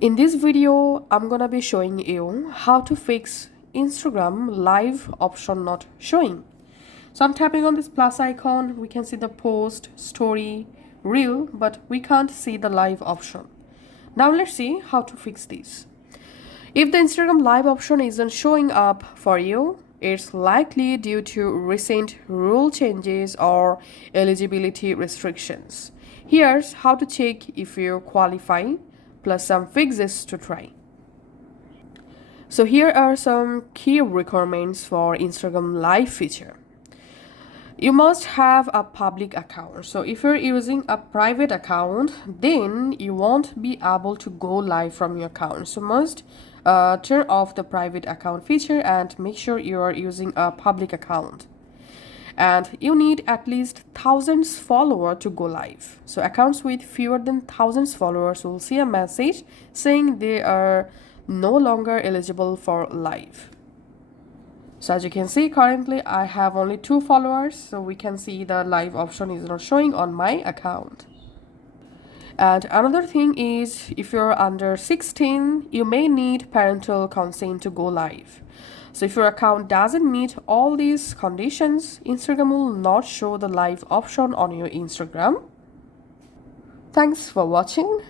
In this video, I'm gonna be showing you how to fix Instagram live option not showing. So I'm tapping on this plus icon. We can see the post, story, reel, but we can't see the live option. Now let's see how to fix this. If the Instagram live option isn't showing up for you, it's likely due to recent rule changes or eligibility restrictions. Here's how to check if you qualify, plus some fixes to try. So here are some key requirements for Instagram live feature. You must have a public account. So if you're using a private account, then you won't be able to go live from your account. So must turn off the private account feature and make sure you are using a public account. And you need at least thousands followers to go live. So accounts with fewer than thousands followers will see a message saying they are no longer eligible for live. So as you can see, currently I have only 2 followers, so we can see the live option is not showing on my account. And another thing is, if you're under 16, you may need parental consent to go live. So if your account doesn't meet all these conditions, Instagram will not show the live option on your Instagram. Thanks for watching.